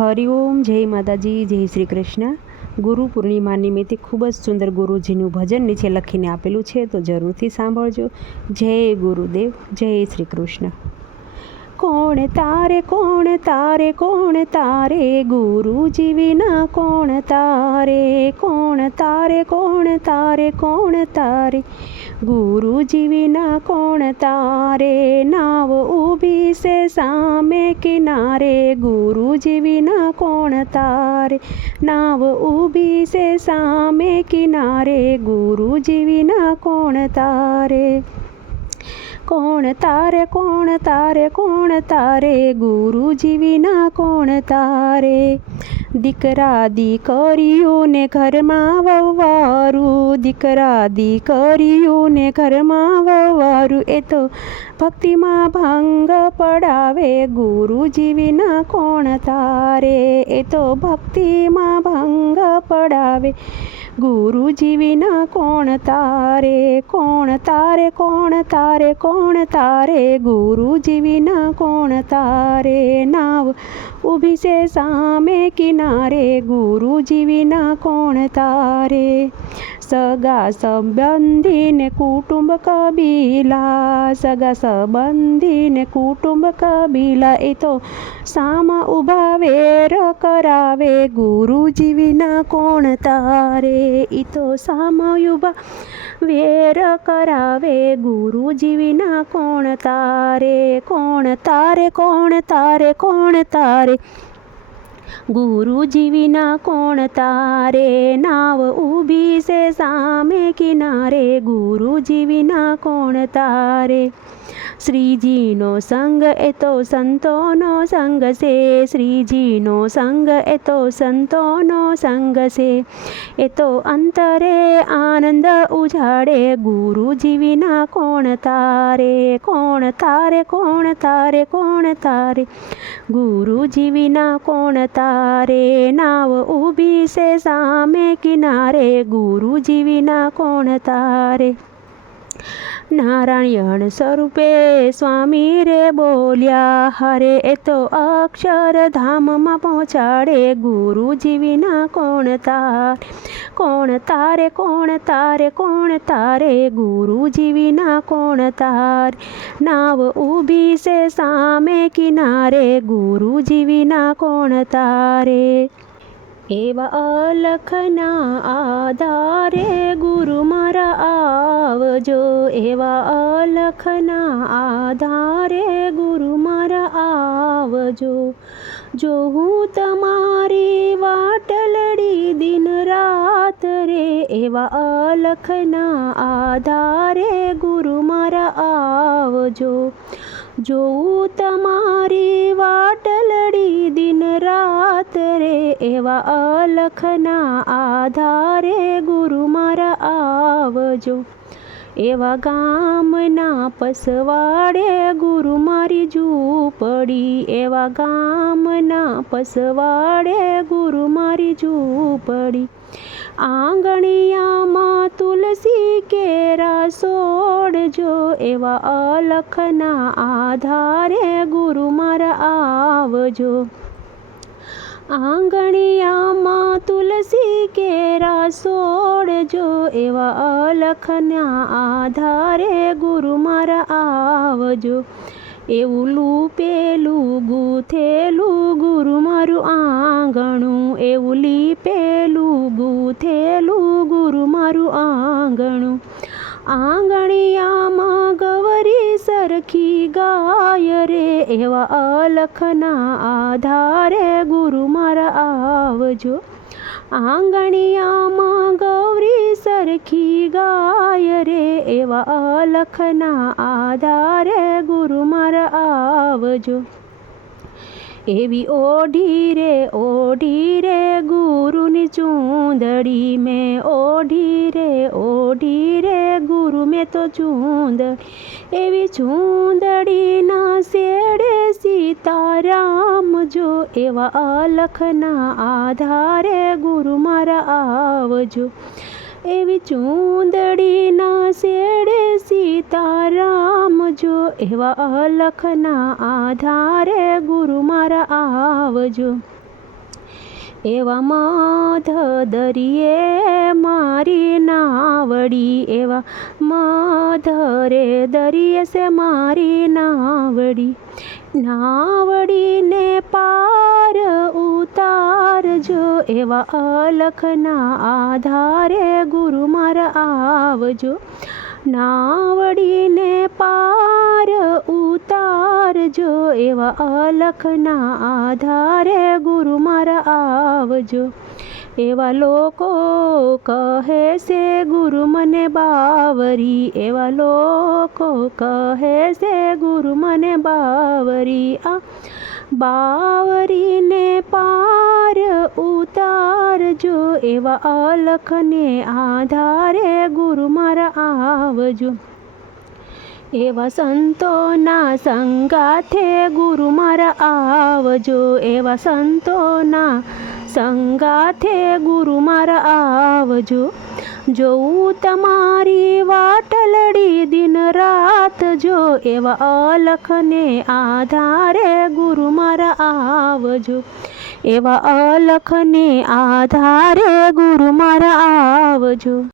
હરિઓમ, જય માતાજી, જય શ્રી કૃષ્ણ। ગુરુ પૂર્ણિમા નિમિત્તે ખૂબ જ સુંદર ગુરુજીનું ભજન નીચે લખીને આપેલું છે, તો જરૂરથી સાંભળજો। જય ગુરુદેવ, જય શ્રી કૃષ્ણ। કોણ તારે કોણ તારે કોણ તારે ગુરુજી વિના કોણ તારે, કોણ તારે કોણ તારે કોણ તારે ગુરુજી વિના કોણ તારે। નાવ ઊભી છે સામે કિનારે ગુરુજી વિના કોણ તારે, નાવ ઊભી છે સામે કિનારે ગુરુજી વિના કોણ તારે। કોણ તારે કોણ તારે કોણ તારે ગુરુજી વિના કોણ તારે। દીકરા દીકરીઓને ઘરમાં વવારું, દીકરા દીકરીઓને ઘરમાં વવારું, એ તો ભક્તિમાં ભંગ પડાવે ગુરુજી વિના કોણ તારે, એ તો ભક્તિમાં ભંગ પડાવે ગુરુજી વિના કોણ તારે। કોણ તારે કોણ તારે કોણ તારે ગુરુજી વિના કોણ તારે। નાવ ઊભી છે સામે કિનારે ગુરુજી વિના કોણ તારે। સગા સંબંધીને કુટુંબ કબીલા, સગા સંબંધીને કુટુંબ કબીલા, એ તો સામા ઊભા વેર કરાવે ગુરુજી વિના કોણ તારે, એ તો સામા ઊભા વેર કરાવે ગુરુજી વિના કોણ તારે। કોણ તારે કોણ તારે કોણ તારે ગુરુજી વિના કોણ તારે। નાવ ઊભી છે સામે કિનારે ગુરુજી વિના કોણ તારે। શ્રીજીનો સંગ એ તો સંતોનો સંગ છે, શ્રીજીનો સંગ એ તો સંતોનો સંગ છે, એ તો અંતરે આનંદ ઉજાડે ગુરુજી વિના કોણ તારે। કોણ તારે કોણ તારે કોણ તારે ગુરુજી વિના કોણ તારે। નાવ ઊભી છે સામે કિનારે ગુરુજી વિના કોણ તારે। નારાયણ સ્વરૂપે સ્વામી રે બોલ્યા, હરે એ તો અક્ષરધામમાં પહોંચાડે ગુરુજી વિના કોણ તારે। કોણ તારે કોણ તારે કોણ તારે ગુરુજી વિના કોણ તારે। નાવ ઊભી છે સામે કિનારે ગુરુજી વિના કોણ તારે। એવા અલખના આધારે ગુરુ મારા આવજો, એવા અલખના આધારે ગુરુ મારા આવજો। જો હું તમારી વાટલડી દિન રાત રે, એવા અલખના આધારે ગુરુ મારા આવજો। જોઉં તમારી વાટલડી દિન રાત રે, એવા અલખના આધારે ગુરુ મારા આવજો। એવા ગામના પસવાડે ગુરુ મારી ઝૂંપડી, એવા ગામના પસવાડે ગુરુ મારી ઝૂંપડી। આંગણિયામાં તુલસી કેરા સોડજો, એવા અલખના આધારે ગુરુ મારા આવજો। આંગણિયામાં તુલસી કેરા સોડજો, એવા અલખના આધારે ગુરુ મારા આવજો। એવું લૂપેલું ગૂથેલું ગુરુ મારું આંગણું, એવું લીપેલું ગૂથેલું ગુરુ મારું આંગણું। આંગણિયામાં ગવરી સરખી ગાય રે, એવા અલખના આધારે ગુરુ મારા આવજો। આંગણિયામાં ગૌરી સરખી ગાય રે, એવા અલખના આધારે ગુરુ મારા આવજો। એવી ઓઢી રે ગુરુની ચૂંદડી મેં, ઓઢી રે ગુરુ મેં તો ચૂંદડી, એવી ચૂંદડીના શેડે સીતારામ જો, એવા અલખના આધારે ગુરુ મારા આવજો। એવી ચૂંદડીના શેડે સીતારામ જો, એવા અલખના આધારે ગુરુ મારા આવજો। એવા મધ દરિયે મારી નાવડી, એવા મધ રે દરિયે સે મારી નાવડી. નાવડીને પાર ઉતારજો, એવા અલખના આધારે ગુરુ મારા આવજો. નાવડીને પાર ઉતારજો, એવા અલખના આધારે ગુરુ મારા આવજો. એવા લોકો કહે છે ગુરુ મને બાવરી, એવા લોકો કહે છે ગુરુ મને બાવરી. આ બાવરીને પાર ઉતારજો, એવા અલખને આધારે ગુરુ મારા આવજો. એવા સંતોના સંગાથે ગુરુ મારા આવજો, એવા સંતોના સંગાથે ગુરુ મારા આવજો. જોઉં તમારી વાટલડી દિન રાત જો, એવા અલખને આધારે ગુરુ મારા આવજો. એવા અલખને આધારે ગુરુ મારા આવજો.